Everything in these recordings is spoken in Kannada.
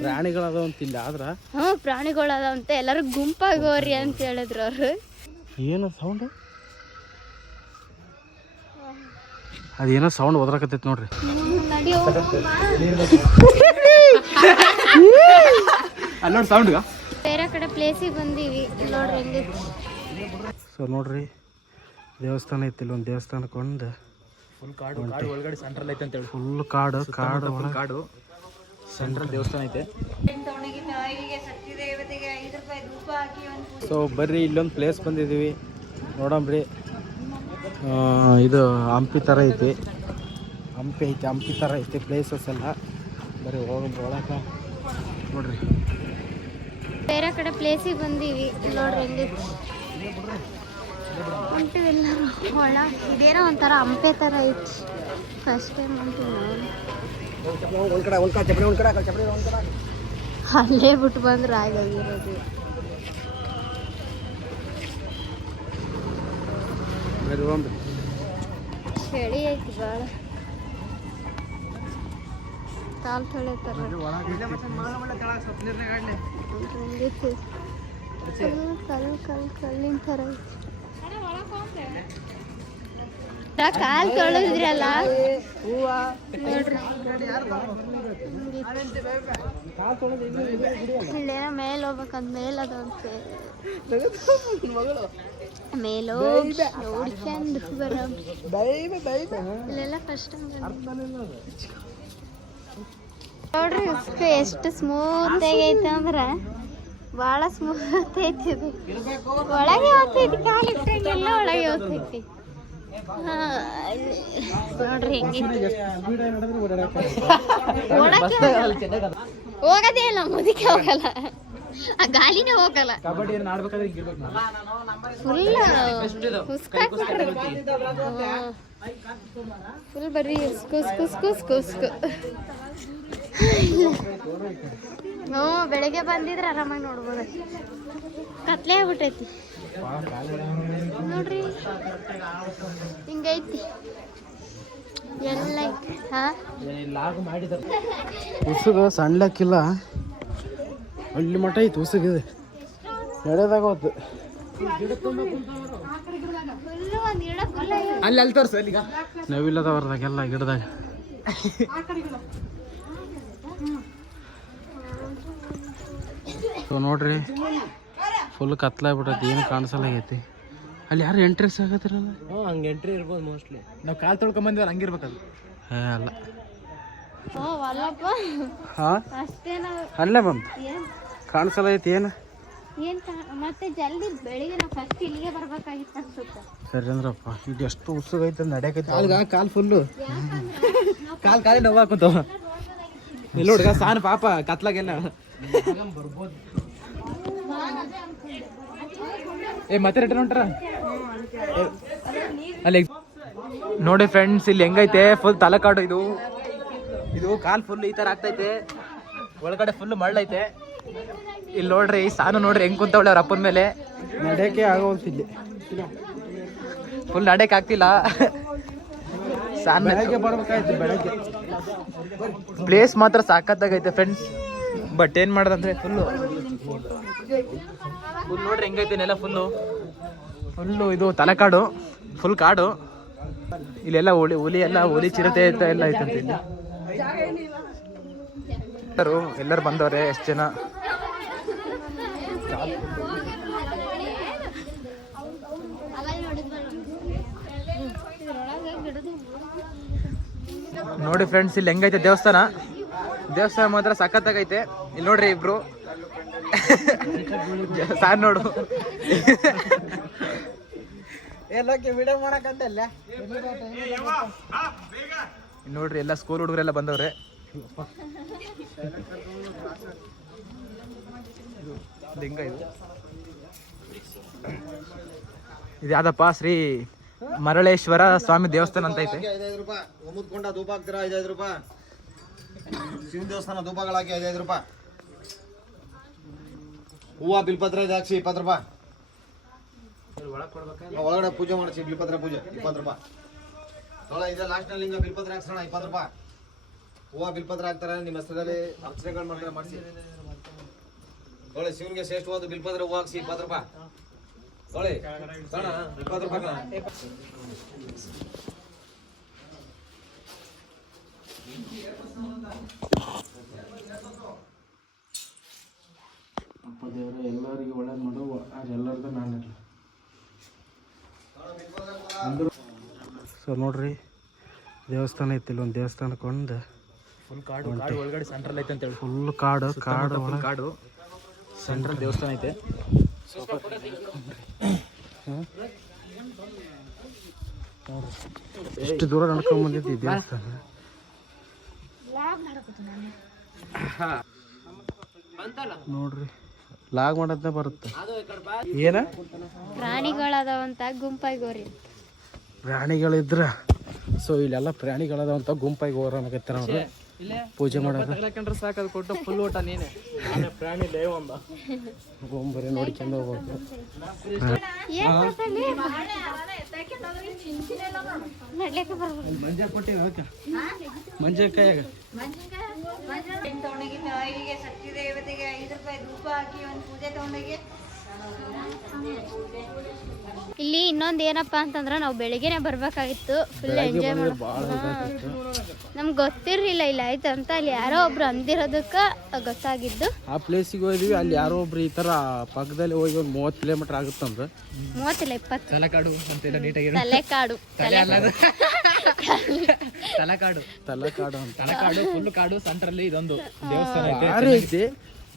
ಪ್ರಾಣಿಗಳದಾವಂತಿಲ್ಲ ಆದ್ರ ಪ್ರಾಣಿಗಳದಾವಂತೆ ಎಲ್ಲರೂ ಗುಂಪಾಗೋರಿ ಅಂತ ಹೇಳಿದ್ರು ಅವ್ರು. ಏನು ಸೌಂಡ್? ಅದೇನೋ ಸೌಂಡ್ ಒದರಾಕತ್ತೈತಿ ನೋಡ್ರಿ. ಅಲ್ಲೋಡ್ ಸೌಂಡ್ ಬೇರೆ ಕಡೆ ಪ್ಲೇಸಿಗೆ ಬಂದೀವಿ. ನೋಡ್ರಿ ಹೆಂಗೈತಿ. ಸೊ ನೋಡ್ರಿ ದೇವಸ್ಥಾನ ಐತಿ. ಒಂದು ದೇವಸ್ಥಾನಕ್ಕೆ ಒಂದು ಫುಲ್ ಕಾಡು ಒಳಗಡೆ ಸೆಂಟ್ರಲ್ ಐತೆ ಅಂತ ಹೇಳಿ. ಫುಲ್ ಕಾಡು ಕಾಡು ಸೆಂಟ್ರಲ್ ದೇವಸ್ಥಾನ ಐತೆ. ಸೊ ಬರ್ರಿ ಇಲ್ಲೊಂದು ಪ್ಲೇಸ್ ಬಂದಿದ್ದೀವಿ ನೋಡಂಬ್ರಿ. ಇದು ಹಂಪಿ ಥರ ಐತಿ. ಹಂಪಿ ಥರ ಐತಿ ಪ್ಲೇಸಸ್ ಎಲ್ಲ. ಬರ್ರಿ ಹೋಗಿ ಒಳಗೆ ನೋಡ್ರಿ. ಬೇರೆ ಕಡೆ ಪ್ಲೇಸಿಗೆ ಬಂದೀವಿ. ನೋಡ್ರಿ ಹೆಂಗೈತಿ. ಹೊಂಟಿವಿ ಎಲ್ಲರೂ ಒಳ. ಇದೇನೋ ಒಂಥರ ಹಂಪೆ ಥರ ಐತಿ. ಫಸ್ಟ್ ಟೈಮ್ ಹೊಂಟಿವಿ ಅಲ್ಲೇ ಬಿಟ್ಟು ಬಂದ್ರೆ ಆಗೋಗಿರೋದು. ಚಳಿ ಐತಿ ಭಾಳ. ಕಾಲು ತೊಳೆತಾರ. ಕಲ್ಲಿನ ಥರ ಐತಿ. ಕಾಲು ತೊಳೆದ್ರಲ್ಲ ನೋಡ್ರಿ. ಇಲ್ಲೇನೋ ಮೇಲೆ ಹೋಗ್ಬೇಕಂತ ಮೇಲೆ ಅದಂತೆ. ಮೇಲೆ ನೋಡ್ಕೊಂಡು ಇಲ್ಲೆಲ್ಲ ಫಸ್ಟ್ ನೋಡ್ರಿ. ಎಷ್ಟು ಸ್ಮೂತ್ ಆಗೈತೆ ಅಂದ್ರ ಭಾಳ ಸ್ಮೂತ್ ಐತಿ. ಇದು ಒಳಗೆ ಹೋಗ್ತೈತಿ. ಕಾಲು ಇಟ್ಟಂಗೆಲ್ಲ ಒಳಗೆ ಹೋಗ್ತೈತಿ. ನೋಡ್ರಿ ಹೆಂಗೈತಿ. ಹೋಗದೇ ಇಲ್ಲ, ಮುದಿಕೆ ಹೋಗಲ್ಲ, ಆ ಗಾಲಿನೇ ಹೋಗಲ್ಲ. ಫುಲ್ ಬರೀ ಕುಸ್ಕು. ಬೆಳಗ್ಗೆ ಬಂದಿದ್ರೆ ಆರಾಮಾಗಿ ನೋಡ್ಬೋದು. ಕತ್ಲೆ ಆಗ್ಬಿಟ್ಟೈತಿ ನೋಡ್ರಿ. ಹಿಂಗೈತಿ ಎಲ್ಲ. ಉಸುಗ ಸಣ್ಣಕ್ಕಿಲ್ಲ, ಅಲ್ಲಿ ಮಠ ಐತಿ ಉಸುಗಿದೆ. ನಡೆದಾಗ ಹೋತು ಅಲ್ಲಿ ತೋರ್ಸ. ನವಿಲ್ಲದವ್ರದಾಗೆಲ್ಲ ಗಿಡದಾಗ. ಸೊ ನೋಡ್ರಿ ಫುಲ್ ಕತ್ಲಾಗ್ಬಿಟ್ಟೈತಿ. ಏನು ಕಾಣಿಸಲ್ಲ ಆಗೈತಿ. ಅಲ್ಲಿ ಯಾರು ಎಂಟ್ರೆನ್ಸ್ ಆಗತ್ತಿರಲ್ಲ. ಹಂಗೆ ಎಂಟ್ರಿ ಇರ್ಬೋದು ಮೋಸ್ಟ್ಲಿ. ನಾವು ಕಾಲು ತೊಳ್ಕೊಂಬಂದಿವ್ರು ಹಂಗಿರ್ಬೇಕದು. ಅಲ್ಲ ಹಾಂ ಅಲ್ಲೇ ಬಂದು ಕಾಣಿಸಲ್ಲ ಐತಿ. ಏನು ಮತ್ತೆ ಜಲ್ದಿ ಬೆಳಿಗ್ಗೆ ನಾವು ಫಸ್ಟ್ ಇಲ್ಲಿಗೆ ಬರ್ಬೇಕಾಗಿತ್ತು ಅನ್ಸುತ್ತೆ. ಸರಿ ಅಂದ್ರಪ್ಪ. ಇದು ಎಷ್ಟು ಉಸುಗೈತೆ ನಡೆಯಕೈತಿ. ಕಾಲು ಫುಲ್ಲು ಕಾಲು ನೋವು ಹಾಕುತ್ತವ. ಇಲ್ಲಿ ಹುಡುಗ ಸಾನ್ ಪಾಪ ಕತ್ಲಾಗೆಲ್ಲ ಮತ್ತೆ ರಿಟರ್ನ್ ಹೊಂಟಾರ ಅಲ್ಲಿ. ನೋಡಿ ಫ್ರೆಂಡ್ಸ್, ಇಲ್ಲಿ ಹೆಂಗೈತೆ ಫುಲ್ ತಲಕಾಡು. ಇದು ಕಾಲ್ ಫುಲ್ ಈ ತರ ಆಗ್ತೈತೆ. ಒಳಗಡೆ ಫುಲ್ ಮಳ್ಳೈತೆ. ಇಲ್ಲಿ ನೋಡ್ರಿ ಸಾನು ನೋಡ್ರಿ ಹೆಂಗ್ ಕುಂತವಳೆ ಅವ್ರ ಅಪ್ಪನ ಮೇಲೆ. ನಡೆಯಕ್ಕೆ ಆಗೋಲ್ತಿಲ್ಲ, ಫುಲ್ ನಡೆಯಕ್ಕೆ ಆಗ್ತಿಲ್ಲ. ಸಾನ್ ಬೆಳಗ್ಗೆ ಬರ್ಬೇಕಾಯ್ತು. ಬೆಳಗ್ಗೆ ಪ್ಲೇಸ್ ಮಾತ್ರ ಸಾಕತ್ತಾಗೈತೆ ಫ್ರೆಂಡ್ಸ್. ಬಟ್ ಏನ್ ಮಾಡೋದಂದ್ರೆ ಫುಲ್ ನೋಡ್ರಿ ಹೆಂಗೈತೆ ನೆಲ ಫುಲ್ಲು ಇದು ತಲಕಾಡು, ಫುಲ್ ಕಾಡು. ಇಲ್ಲೆಲ್ಲ ಹುಲಿ ಚಿರತೆ ಎಲ್ಲ ಐತಂತೆ. ಇಲ್ಲಿ ಎಲ್ಲರೂ ಬಂದವ್ರೆ. ಎಷ್ಟು ಜನ ನೋಡಿ ಫ್ರೆಂಡ್ಸ್. ಇಲ್ಲಿ ಹೆಂಗೈತೆ ದೇವಸ್ಥಾನ ಮಾತ್ರ ಸಖತ್ತಾಗೈತೆ. ಇಲ್ಲಿ ನೋಡ್ರಿ ಇಬ್ರು ಸಾರ್ ನೋಡು. ನೋಡ್ರಿ ಎಲ್ಲ ಸ್ಕೂಲ್ ಹುಡುಗರೆಲ್ಲ ಬಂದವ್ರೆ. ಲಿಂಗ ಇದು ಯಾವ್ದಪ್ಪ? ಶ್ರೀ ಮರಳೇಶ್ವರ ಸ್ವಾಮಿ ದೇವಸ್ಥಾನ ಅಂತ ಐತೆ. 5 ರೂಪಾಯಿ ಒಮ್ಮತ್ಕೊಂಡ ಧೂಪ ಹಾಕ್ತೀರಾ? 5 ರೂಪಾಯಿ. ಶಿವನ ದೇವಸ್ಥಾನ ಧೂಪಗಳಾಕಿ 5 ರೂಪಾಯಿ. ಹೂವ ಬಿಲ್ಪತ್ರ ಹಾಕ್ಸಿ 20 ರೂಪಾಯಿ. ಒಳಗಡೆ ಪೂಜೆ ಮಾಡಿಸಿ ಬಿಲ್ಪತ್ರ ಪೂಜೆ 20 ರೂಪಾಯಿ. ಇದೆ ಲಾಸ್ಟ್ ಲಿಂಗ ಬಿಲ್ಪತ್ರ ಹಾಕ್ಸೋಣ 20 ರೂಪಾಯಿ. ಹೂವ ಬಿಲ್ಪತ್ರ ಹಾಕ್ತಾರೆ ನಿಮ್ಮ ಹೆಸರಲ್ಲಿ ಅರ್ಚನೆಗಳು ಮಾಡ್ತಾರೆ ಮಾಡಿಸಿ ಒಳ್ಳೆ ಶಿವನಿಗೆ ಶ್ರೇಷ್ಠವಾದ ಬಿಲ್ಪತ್ರ ಹೂವ ಹಾಕ್ಸಿ 20 ರೂಪಾಯಿ ಒಳ್ಳೆ 20 ರೂಪಾಯಿ ಅಪ್ಪ ದೇವರೇ ಎಲ್ಲರಿಗೂ ಒಳ್ಳೇದು ಮಾಡು ಎಲ್ಲರದ್ದು ನಾನು ಸೊ ನೋಡ್ರಿ ದೇವಸ್ಥಾನ ಐತಿ ಇಲ್ಲಿ ಒಂದು ದೇವಸ್ಥಾನಕ್ಕೆ ಒಂದು ಫುಲ್ ಕಾಡು ಒಳಗಡೆ ಸೆಂಟ್ರಲ್ ಐತೆ ಅಂತ ಹೇಳಿ ಫುಲ್ ಕಾಡು ಫುಲ್ ಕಾಡು ಸೆಂಟ್ರಲ್ ದೇವಸ್ಥಾನ ಐತೆ ಎಷ್ಟು ದೂರ ನಡ್ಕೊಂಡ್ ಬಂದಿದ್ದಿ ದೇವಸ್ಥಾನ ನೋಡ್ರಿ ಲಾಗ್ ಮಾಡೋದನ್ನ ಬರುತ್ತೆ ಏನ ಪ್ರಾಣಿಗಳದಾವಂತ ಗುಂಪಾಗಿ ಹೋರಿ ಪ್ರಾಣಿಗಳಿದ್ರ ಸೊ ಇಲ್ಲೆಲ್ಲ ಪ್ರಾಣಿಗಳದಾವಂತ ಗುಂಪಾಗಿ ಹೋರ ಅನ್ನಕತ್ತಾರ ನೋಡ್ರಿ ಪೂಜೆ ಮಾಡೋದು ಸಾಕದು ಕೊಟ್ಟು ಫುಲ್ ಊಟ ನೀನೆ ಪ್ರಾಣಿ ದೇವ ಅಂದ ಬರೀ ನೋಡ್ಕೊಂಡು ಹೋಗ್ಬೇಕು ನಡ್ಲಿಕ್ಕೆ ಬರ್ಬೋದು ಮಂಜ ಕೊಟ್ಟಿವಿ ಮಂಜ ಕೈಯಾಗ ಶಕ್ತಿದೇವತೆಗೆ 5 ರೂಪಾಯಿ ಧೂಪ ಹಾಕಿ ಒಂದು ಪೂಜೆ ತಗೊಂಡೋಗಿ ಇಲ್ಲಿ ಇನ್ನೊಂದು ಏನಪ್ಪಾ ಅಂತಂದ್ರೆ ನಾವು ಬೆಳಿಗ್ಗೆನೆ ಬರ್ಬೇಕಾಗಿತ್ತು ಫುಲ್ ಎಂಜಾಯ್ ನಮ್ಗೆ ಗೊತ್ತಿರ್ಲಿಲ್ಲ ಇಲ್ಲ ಆಯ್ತು ಅಂತ ಅಲ್ಲಿ ಯಾರೋ ಒಬ್ರು ಅಂದಿರೋದಕ್ಕೆ ಗೊತ್ತಾಗಿದ್ದು ಆ ಪ್ಲೇಸಿಗೆ ಹೋಗಿದ್ವಿ ಅಲ್ಲಿ ಯಾರೋ ಒಬ್ರು ಈ ತರ ಪಕ್ಕದಲ್ಲಿ ಹೋಗಿ ಒಂದು 30 ಕಿಲೋಮೀಟರ್ ಆಗುತ್ತಂದ್ರೆ 30 ಇಲ್ಲ 20 ತಲಕಾಡು ಅಂತೆಲ್ಲ ನೀಟಾಗಿ ತಲೆಕಾಡು ತಲಕಾಡು ಅಂತ ತಲಕಾಡು ಫುಲ್ ಕಾಡು ಸೆಂಟ್ರಲ್ಲಿ ಇದೊಂದು ದೇವಸ್ಥಾನ ಐತೆ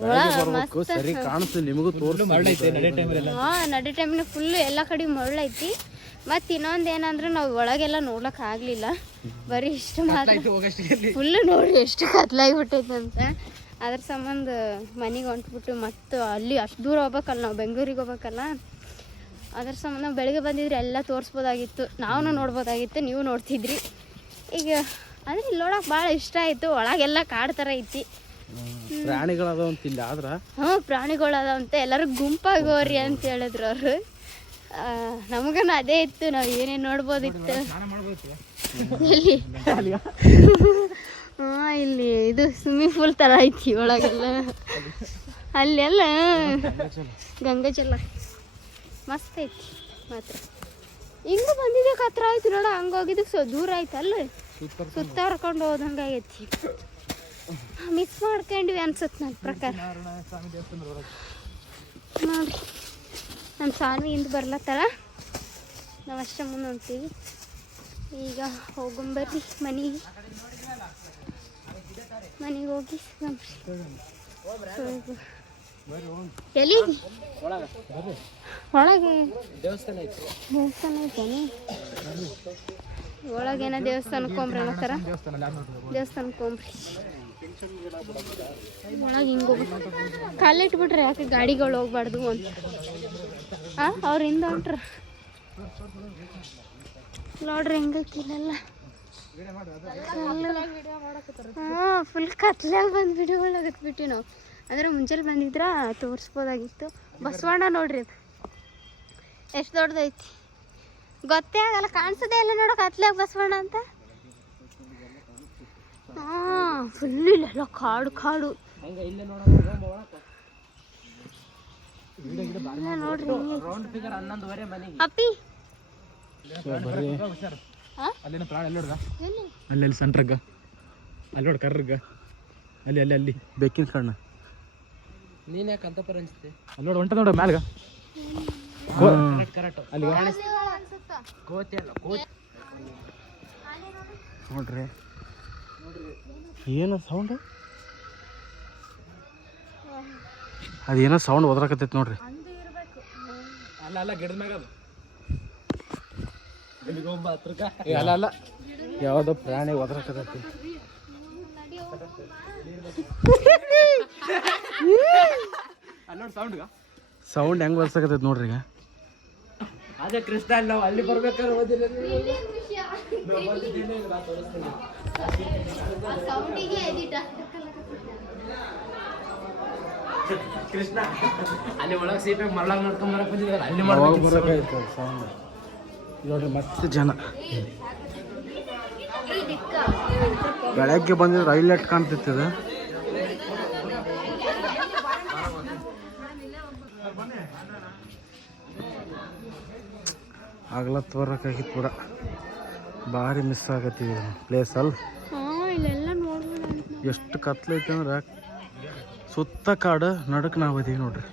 ಬರ್ಬೇಕು ಸರಿ ಕಾಣಿಸ್ತು ನಿಮಗೂ ಮರಳೈತೆ ನಡೆ ಟೈಮಲ್ಲಿ ನಡೆ ಟೈಮ್ನ ಫುಲ್ ಎಲ್ಲ ಕಡೆ ಮರಳೈತಿ ಮತ್ತು ಇನ್ನೊಂದು ಏನಂದ್ರೆ ನಾವು ಒಳಗೆಲ್ಲ ನೋಡ್ಲಕ್ಕೆ ಆಗಲಿಲ್ಲ ಬರೀ ಇಷ್ಟು ಮಾತ್ರ ಫುಲ್ಲು ನೋಡಿ ಎಷ್ಟು ಕತ್ಲಾಗಿಬಿಟ್ಟೈತಂತ ಅದ್ರ ಸಂಬಂಧ ಮನೆಗೆ ಹೊಂಟ್ಬಿಟ್ಟು ಮತ್ತು ಅಲ್ಲಿ ಅಷ್ಟು ದೂರ ಹೋಗ್ಬೇಕಲ್ಲ ನಾವು ಬೆಂಗಳೂರಿಗೆ ಹೋಗ್ಬೇಕಲ್ಲ ಅದ್ರ ಸಂಬಂಧ ನಾವು ಬೆಳಗ್ಗೆ ಬಂದಿದ್ರೆ ಎಲ್ಲ ತೋರಿಸ್ಬೋದಾಗಿತ್ತು ನಾವು ನೋಡ್ಬೋದಾಗಿತ್ತು ನೀವು ನೋಡ್ತಿದ್ರಿ ಈಗ ಅಂದರೆ ಇಲ್ಲಿ ನೋಡೋಕೆ ಭಾಳ ಇಷ್ಟ ಆಯಿತು ಒಳಗೆಲ್ಲ ಕಾಡು ಥರ ಐತಿ ಪ್ರಾಣಿಗಳದಾವಂತ ಇಲ್ಲಿ ಆದ್ರ ಪ್ರಾಣಿಗಳದಾವಂತ ಎಲ್ಲರೂ ಗುಂಪಾಗಿ ಹೋರಿ ಅಂತ ಹೇಳಿದ್ರು ಅವರು ನಮಗನ ಅದೇ ಇತ್ತು ನಾವು ಏನೇನು ನೋಡ್ಬೋದಿತ್ತು ಇಲ್ಲಿ ಇಲ್ಲಿ ಇದು ಸ್ವಿಮ್ಮಿಂಗ್ ಪೂಲ್ ಥರ ಐತಿ ಒಳಗೆಲ್ಲ ಅಲ್ಲೆಲ್ಲ ಗಂಗಾಜಲ ಮಸ್ತ್ ಐತಿ ಮಾತ್ರ ಹಿಂಗೆ ಬಂದಿದ್ದಕ್ಕೆ ಹತ್ರ ಆಯ್ತು ನೋಡ ಹಂಗೆ ಹೋಗಿದ್ದಕ್ಕೆ ದೂರ ಆಯ್ತಲ್ಲ ಸುತ್ತಾರ್ಕೊಂಡು ಹೋದಂಗೆ ಆಗೈತಿ ಮಿಸ್ ಮಾಡ್ಕೊಂಡ್ವಿ ಅನ್ಸುತ್ತೆ ನನ್ನ ಪ್ರಕಾರ ನೋಡ್ರಿ ನಮ್ಮ ಸಾನ್ವಿಯಿಂದ ಬರ್ಲತ್ತಾಳ ನಾವು ಅಷ್ಟೇ ಮುಂದೆ ಹೊಂಟೀವಿ ಈಗ ಹೋಗಂಬರ್ರಿ ಮನೆಗೆ ಹೋಗಿ ಎಲ್ಲಿಗೆ ಒಳಗೆ ದೇವಸ್ಥಾನ ಐತೇನೆ ಒಳಗೇನ ದೇವಸ್ಥಾನಕ್ಕೆ ಹೋಗ್ರಿ ಅನ್ನತ್ತಾರ ದೇವಸ್ಥಾನಕ್ಕೆ ಹೋಗ್ರಿ ಒಳಗೆ ಹಿಂಗೆ ಹೋಗ್ಬೇಕು ಕಾಲಿಟ್ಬಿಟ್ರೆ ಯಾಕೆ ಗಾಡಿಗಳು ಹೋಗ್ಬಾರ್ದು ಅಂತ ಅವ್ರಿಂದ ಹೊಂಟ್ರ ನೋಡ್ರಿ ಹೆಂಗೈತಿ ಇಲ್ಲೆಲ್ಲ ಫುಲ್ ಕತ್ಲಾಗ ಬಂದು ವಿಡಿಯೋ ಒಳಗತ್ಬಿಟ್ಟು ನಾವು ಅಂದರೆ ಮುಂಚೆಲಿ ಬಂದಿದ್ರ ತೋರಿಸ್ಬೋದಾಗಿತ್ತು ಬಸವಣ್ಣ ನೋಡ್ರಿ ಅದು ಎಷ್ಟು ದೊಡ್ಡದೈತಿ ಗೊತ್ತೇ ಆಗಲ್ಲ ಕಾಣಿಸೋದೇ ಇಲ್ಲ ನೋಡೋ ಕತ್ಲಾಗ ಬಸವಣ್ಣ ಅಂತ ಫುಲ್ ಇಲ್ಲೆಲ್ಲ ಕಾಡು ನೋಡ್ರಿ ಅಪ್ಪಿ ಅಲ್ಲಿನ ಪ್ರಾಣ ಅಲ್ಲಿ ಸೆಂಟ್ರಗ್ಗ ಅಲ್ಲಿ ನೋಡಿ ಕರ್ರಗ್ಗ ಅಲ್ಲಿ ಬೆಕ್ಕಿನ ಕಣ್ಣ ನೀನ್ ಯಾಕೆ ಅಂತ ಪರಂಜಿಸ್ತೆ ಅಲ್ಲಿ ನೋಡಿ ಹೊಂಟ ನೋಡ ಮ್ಯಾಲ್ಗ ಅಲ್ಲಿ ನೋಡ್ರಿ ಏನು ಸೌಂಡ್ ಅದೇನೋ ಸೌಂಡ್ ಒದರಾಕತ್ತೈತಿ ನೋಡ್ರಿ ಅಲ್ಲ ಗಿಡದ ಮ್ಯಾಗ ಅಲ್ಲ ಯಾವುದೋ ಪ್ರಾಣಿ ಒದರಾಕತ್ತೈತಿ ಸೌಂಡ್ ಹೆಂಗ್ ಬರ್ಸಕತ್ತೈತಿ ನೋಡ್ರಿ ಈಗ ಅದೇ ಕೃಷ್ಣ ನಾವು ಅಲ್ಲಿ ಬರ್ಬೇಕಾದ್ರೆ ಓದಿಲ್ಲ ಕೃಷ್ಣ ಅಲ್ಲಿ ಒಳಗೆ ಸೀಟಾಗಿ ಮರಳಾಗ ನೋಡ್ಕೊಂಡ್ ಬರಕ್ ಬಂದಿದ್ದಾರೆ ಅಲ್ಲಿ ಸೌಂಡ್ ನೋಡ್ರಿ ಮತ್ತೆ ಜನ ಬೆಳಗ್ಗೆ ಬಂದಿದ್ರೆ ಹೈಲೈಟ್ ಕಾಣ್ತಿತ್ತು. ಆಗ್ಲತ್ತು ಬರೋಕ್ಕಾಗಿತ್ತು ಪೂರ ಭಾರಿ ಮಿಸ್ ಆಗತ್ತಿದೆ ಪ್ಲೇಸಲ್ಲಿ. ಇಲ್ಲೆಲ್ಲ ನೋಡ್ಬೋದು. ಎಷ್ಟು ಕತ್ಲೈತೆ ಅಂದ್ರೆ ಸುತ್ತ ಕಾಡು ನಡಕ್ಕೆ ನಾವು ಇದೀವಿ ನೋಡ್ರಿ.